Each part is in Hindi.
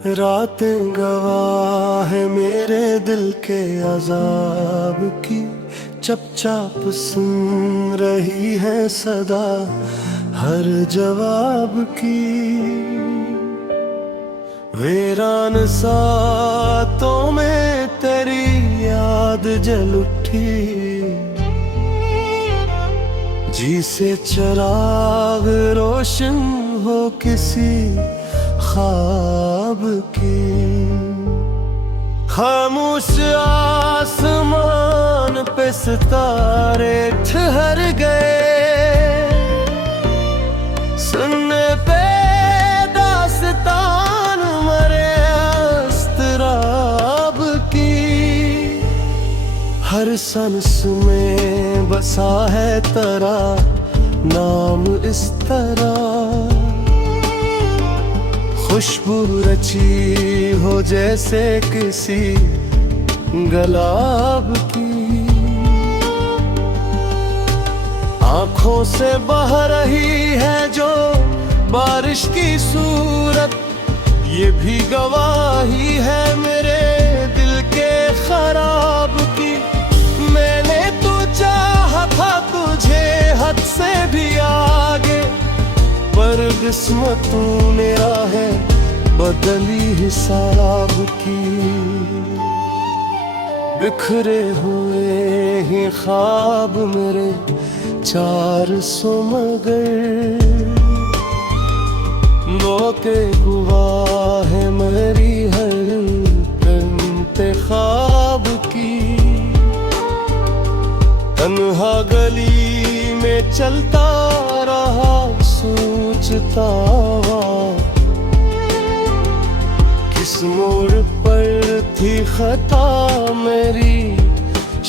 रातें गवाह है मेरे दिल के अजाब की, चुपचाप सुन रही है सदा हर जवाब की। वीरान सातों में तेरी याद जल उठी, जी से चिराग रोशन हो किसी ख्वाब की। खामोश आसमान पे सितारे ठहर गए, सुनने पे दास्तान मरे अस्तराब की। हर सांस में बसा है तेरा नाम इस तरह, खुशबू रची हो जैसे किसी गुलाब की। आंखों से बह रही है जो बारिश की सूरत, ये भी गवाही है मेरे दिल के खराब की। मैंने तो चाहा था तुझे हद से भी आगे, पर किस्मतों ने राहें बदली हिसाब की। बिखरे हुए ही ख्वाब मेरे 400 मगर, मौके गवाह है मेरी हर इंतखाब की। तन्हा गली में चलता रहा सोचता हुआ, किस मोड़ पर थी खता मेरी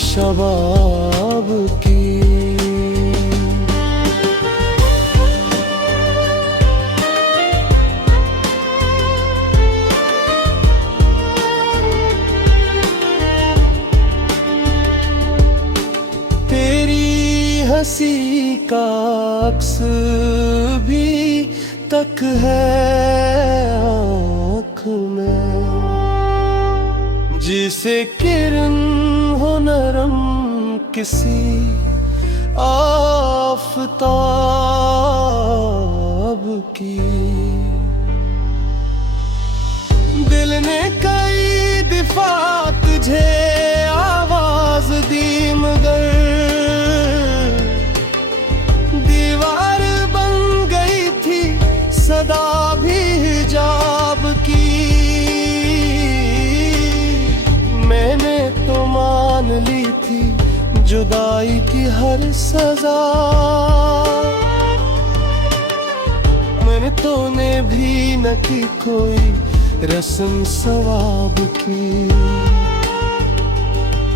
शबाब की। हंसी का अक्स भी तक है आँख में, जिसे किरण हो नरम किसी आफताब की। दिल ने कई दफा तुझे आवाज दी मगर, सदा भी हिजाब की। मैंने तो मान ली थी जुदाई की हर सजा, मैंने तो ने भी न की कोई रस्म सवाब की।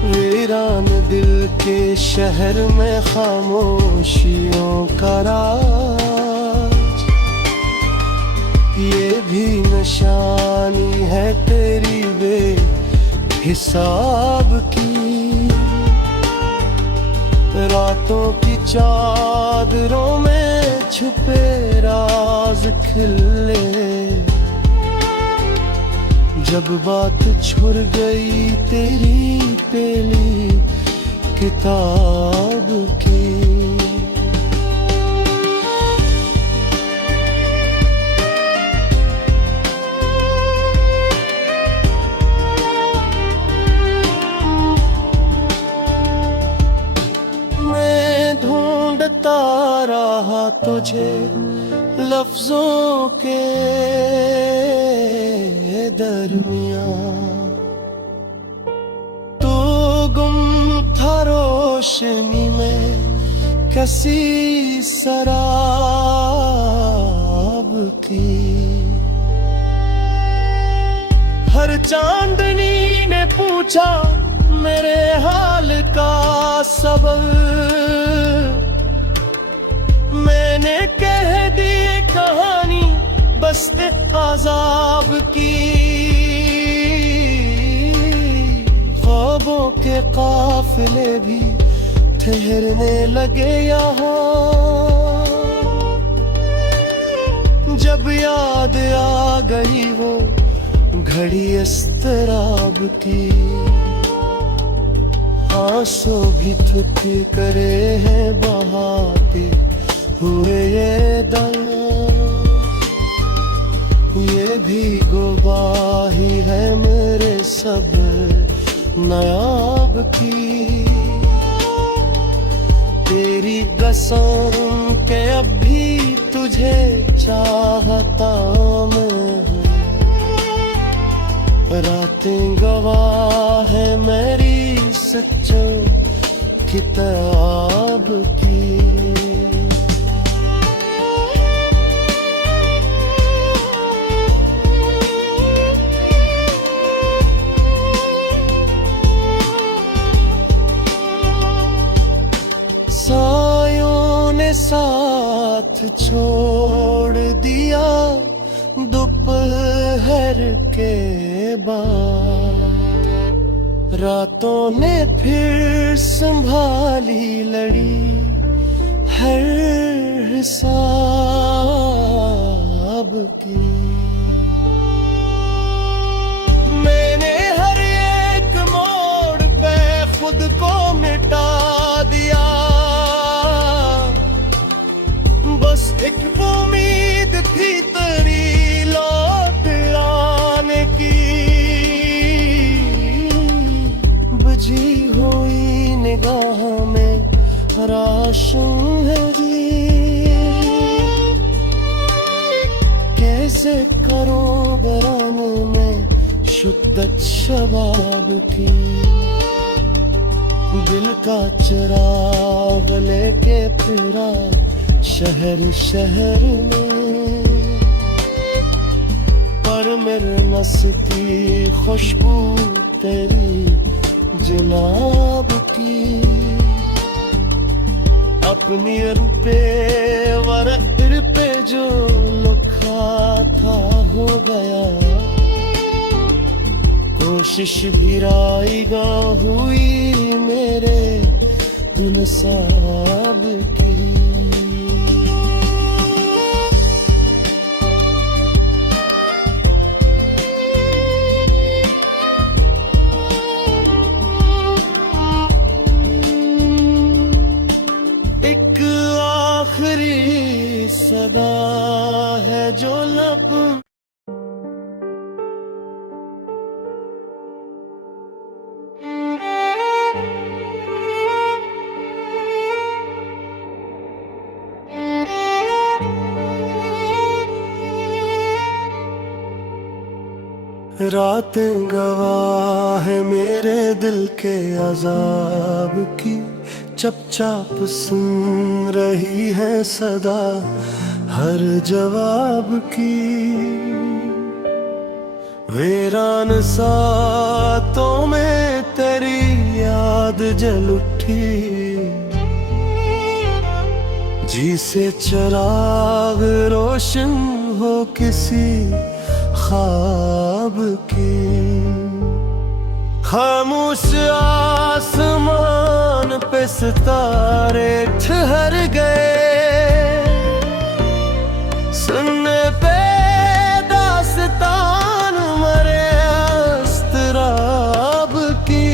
वीरान दिल के शहर में खामोशियों का राज, ये भी निशानी है तेरी बेहिसाब की। रातों की चादरों में छुपे राज खिले, जब बात छुड़ गई तेरी पहली किताब की। रहा तुझे लफ्जों के दरमियां, तू गुम था रोशनी में किसी शराब की। हर चांदनी ने पूछा मेरे हाल का सबब, मैंने कह दी कहानी बस अज़ाब की। ख्वाबों के काफिले भी ठहरने लगे यहाँ, जब याद आ गई वो घड़ी इस्तराब की, आंसू भी थुक करे हैं बहाते हुए ये दम। ये भी गवाही है मेरे सब्र नायाब की, तेरी कसम के अब भी तुझे चाहता मैं। रातें गवाह है मेरी सच्चों किताब की। सायों ने साथ छोड़ दिया दोपहर के बाद, रातों ने फिर संभाली लड़ी हर हिसाब की। मैंने हर एक मोड़ पे खुद को मिटा दिया, बस एक उम्मीद थी तेरी लौट आने की। बुझी हुई निगाह में राशुं है जी, कैसे करूं बरान में शुद्दत शबाब की। दिल का चिराग लेके फिरा शहर शहर में, पर मेरे नस की खुशबू तेरी जनाब की। अपनी रुपए वर पे जो लिखा था हो गया, कोशिश भी राइगा हुई मेरे दिल साब की। एक आखिरी सदा है जो लब रातें गवाह है मेरे दिल के अजाब की। चुपचाप सुन रही है सदा हर जवाब की। वीरान सातों में तेरी याद जल उठी, जी से चिराग रोशन हो किसी ख्वाब की। खामोश आसमान पे सितारे ठहर गए, सुनने पे दास्तान मरे अस्तराब की।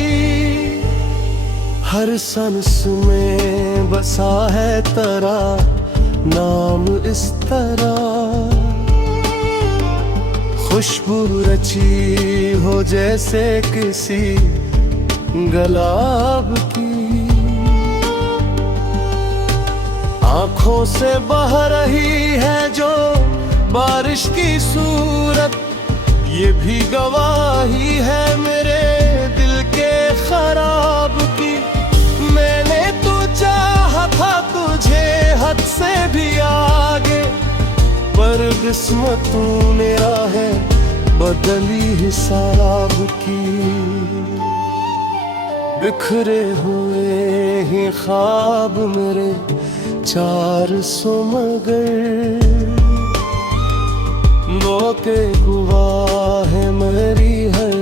हर सांस में बसा है तेरा नाम इस तरह, खुशबू रची हो जैसे किसी गुलाब की। आंखों से बह रही है जो बारिश की सूरत, ये भी गवाही है मेरे दिल के खराब की। मैंने तो चाहा था तुझे हद से भी आगे, पर किस्मतों ने राहें बदली हिसाब की। बिखरे हुए ही ख्वाब मेरे 400 मगर, वो के गवाह है मेरी हर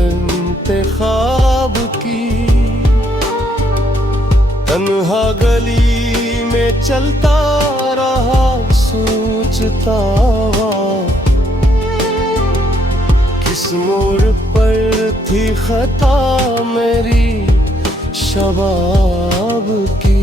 इंतखाब की। तन्हा गली में चलता रहा सोचता हुआ, जिस मोड़ पर थी खता मेरी शबाब की।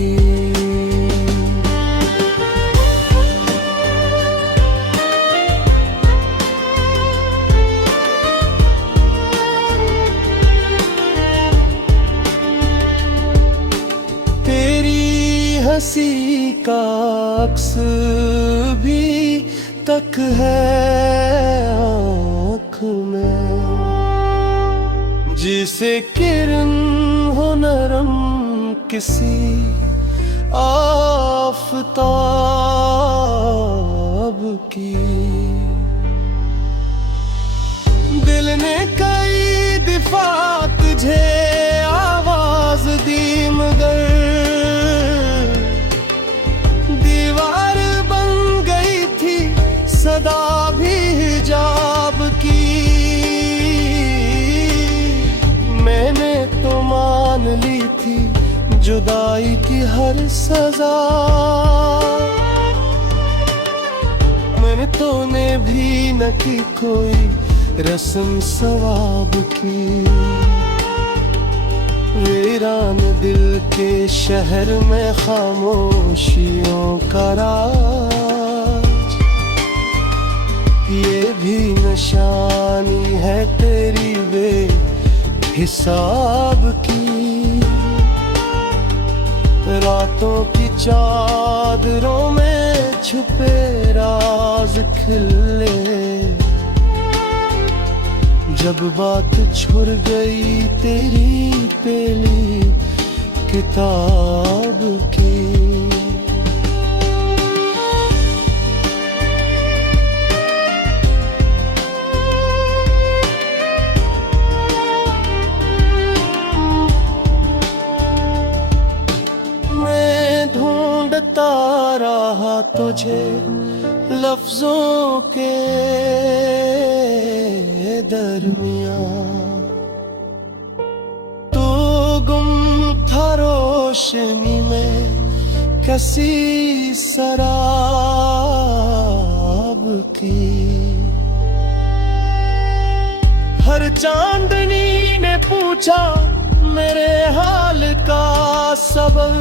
हंसी का अक्स भी तक है आँख में, जिसे किरण हो नरम किसी आफताब की। दिल ने कई दफा तुझे आवाज दी मगर सदा भी हिजाब की। मैंने तो मान ली थी जुदाई की हर सजा, मैंने तो ने भी न की कोई रस्म सवाब की। वीरान दिल के शहर में खामोशियों का राज, ये भी निशानी है तेरी बेहिसाब की। रातों की चादरों में छुपे राज खिले, जब बात छुड़ गई तेरी पहली किताब की। रहा तुझे लफ्जों के दरमियां, तू गुम था रोशनी में कसी शराब की। हर चांदनी ने पूछा मेरे हाल का सबब,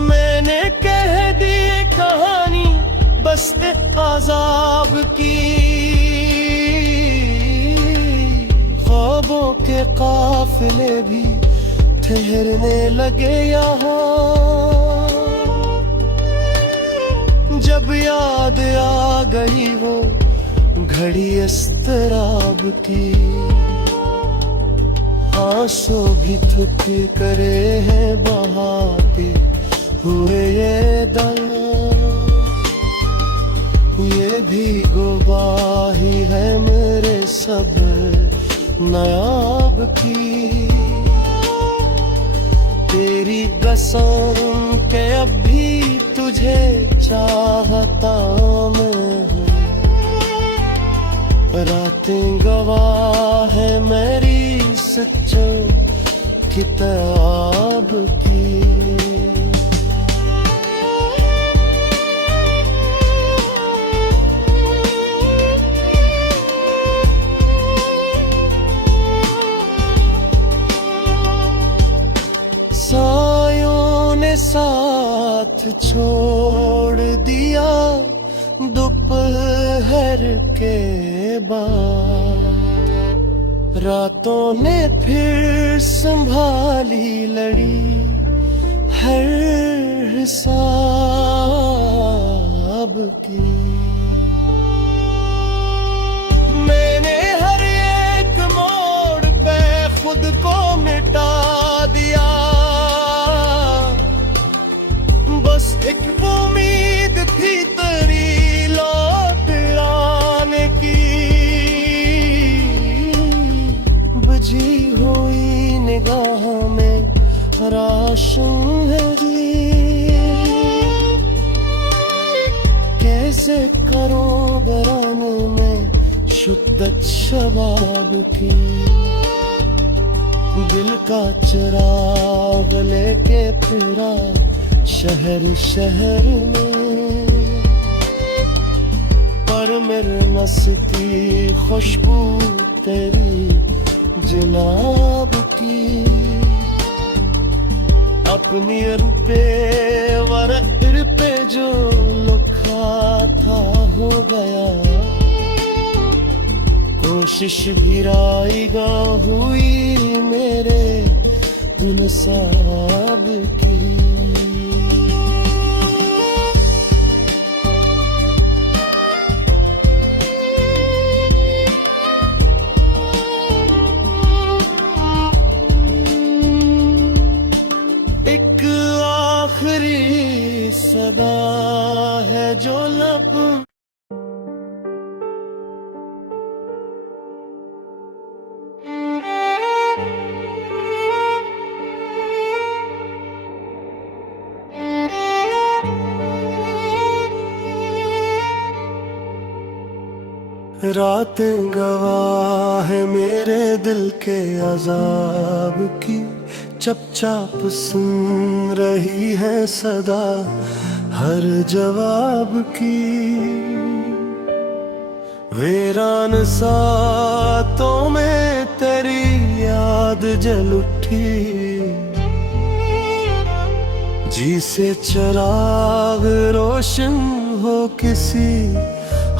मैंने कह दी कहानी बस अज़ाब की। ख्वाबों के काफिले भी ठहरने लगे यहाँ, जब याद आ गई वो घड़ी इस्तराब की। आंसू भी थुक करे हैं बहाते हुए ये दम, ये भी गवाही है मेरे सब नायाब की। तेरी कसम के अब भी तुझे चाहता मैं, रातें गवाह है मेरी सच्चों किताब की। साथ छोड़ दिया दोपहर के बाद, रातों ने फिर संभाली लड़ी हर हिसाब की। मैंने हर एक मोड़ पे खुद को मिटा दिया, बस एक उम्मीद थी तेरी लौट आने की। बुझी हुई निगाह में राशन है जी, कैसे करूं बरान में शुद्दत शबाब की। दिल का चिराग लेके फिरा शहर शहर में, पर हर नस की खुशबू तेरी जनाब की। अपनी पे वर पे जो लिखा था हो गया, कोशिश भी राइगा हुई मेरे गुनसाब की। एक आखिरी सदा है जो लब रातें गवाह है मेरे दिल के अजाब की, चुपचाप सुन रही है सदा हर जवाब की। वीरान सातों में तेरी याद जल उठी, जी से चिराग रोशन हो किसी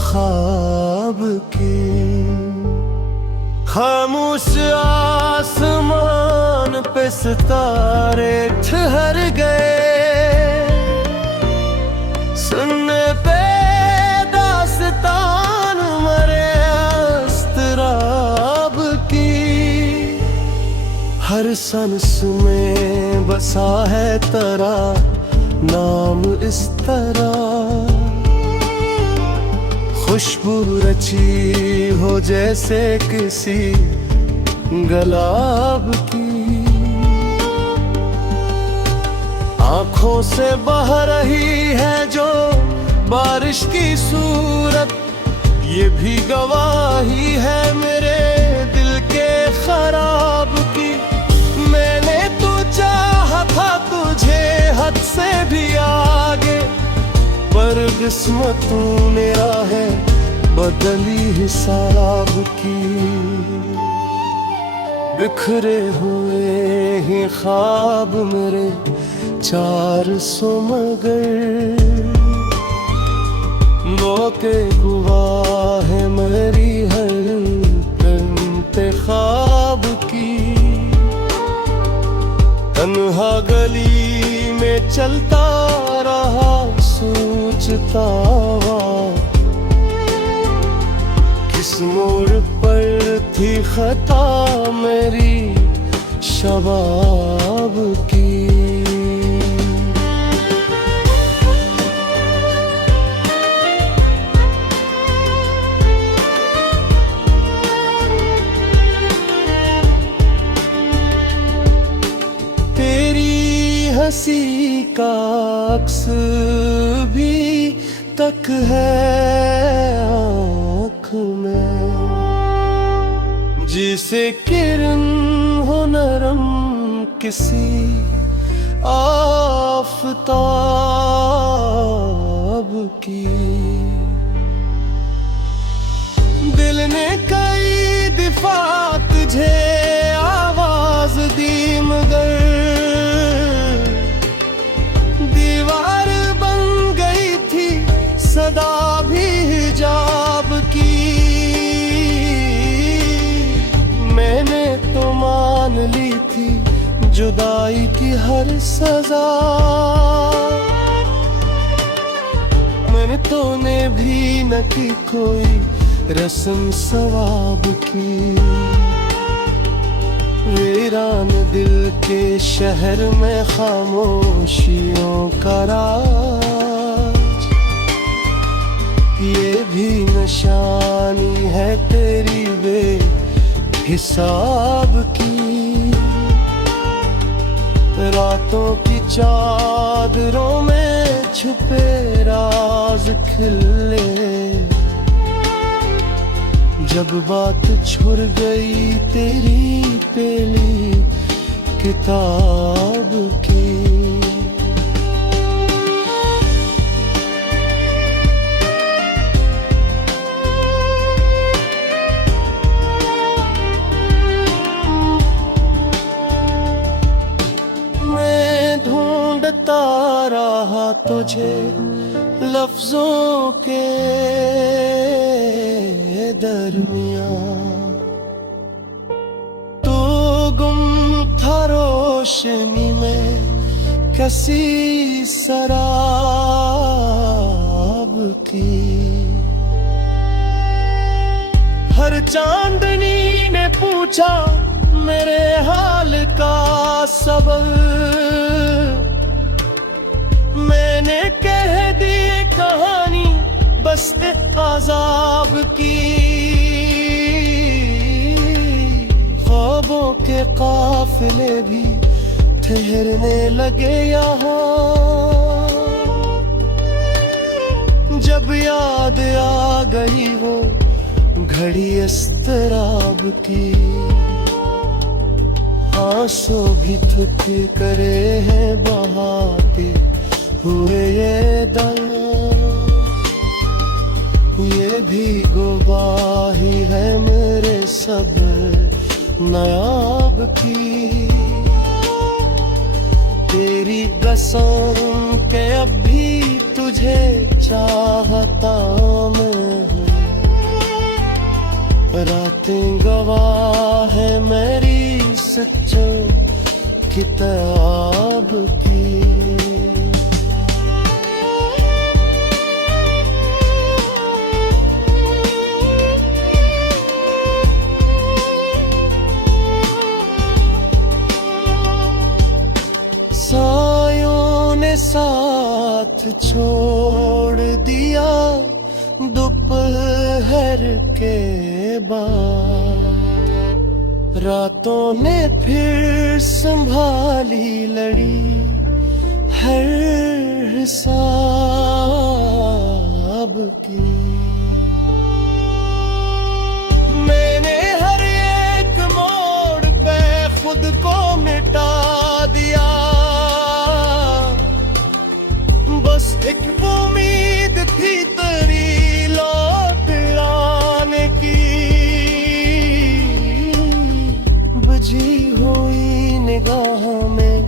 ख्वाब की। खामोश आसमान पे सितारे ठहर गए, सुनने पे दास्तान मरे अस्तराब की। हर सांस में बसा है तेरा नाम इस तरह, खुशबू रची हो जैसे किसी गुलाब की। आंखों से बह रही है जो बारिश की सूरत, ये भी गवाही है मेरे दिल के खराब की। मैंने तो चाहा था तुझे हद से भी आगे, पर किस्मत ने राहें बदली हिसाब की। बिखरे हुए ही ख्वाब मेरे 400 मगर, वो के गवाह है मेरी हर इंतखाब की। तन्हा गली में चलता रहा सोचता हुआ, किस मोड़ पर थी खता मेरी शबाब की। हंसी का अक्स भी तक है आँख में, जिसे किरण हो नरम किसी आफताब की। दिल ने कई दफा तुझे आवाज दी मगर दीवार बन गई थी सदा भी हिजाब की। मैंने तो मान ली थी जुदाई की हर सजा, मैंने तो ने भी न की कोई रस्म सवाब की। वीरान दिल के शहर में खामोशियों का राज, ये भी निशानी है तेरी वे हिसाब की। रातों की चादरों में छुपे राज खिले, जब बात छुड़ गई तेरी पहली किताब की। तुझे लफ्जों के दरमियां। तू गुम था रोशनी में कैसी शराब की। हर चांदनी ने पूछा मेरे हाल का सबब, मैंने कह दी कहानी बस अज़ाब की। ख्वाबों के काफिले भी ठहरने लगे यहाँ, जब याद आ गई वो घड़ी इस्तराब की। आंसू भी थुक करे हैं बहाते हुए ये दम, ये भी गवाही है मेरे सब्र नायाब की। तेरी कसम के अब भी तुझे चाहता मैं, रातें गवाह है मेरी सच्चों किताब की। सायों ने साथ छोड़ दिया दोपहर के बाद, रातों ने फिर संभाली लड़ी हर हिसाब की। मैंने हर एक मोड़ पे खुद को मिटा दिया, बस एक उम्मीद थी तेरी लौट लाने की। बुझी हुई निगाह में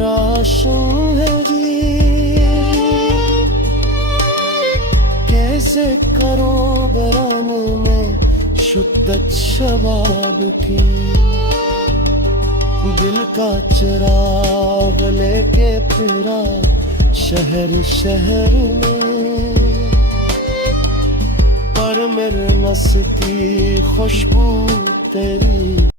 राशुं है जी, कैसे करूं बयान में शुद्दत शबाब की। दिल का चिराग लेके फिरा शहर शहर में, पर मेरे नस की खुशबू तेरी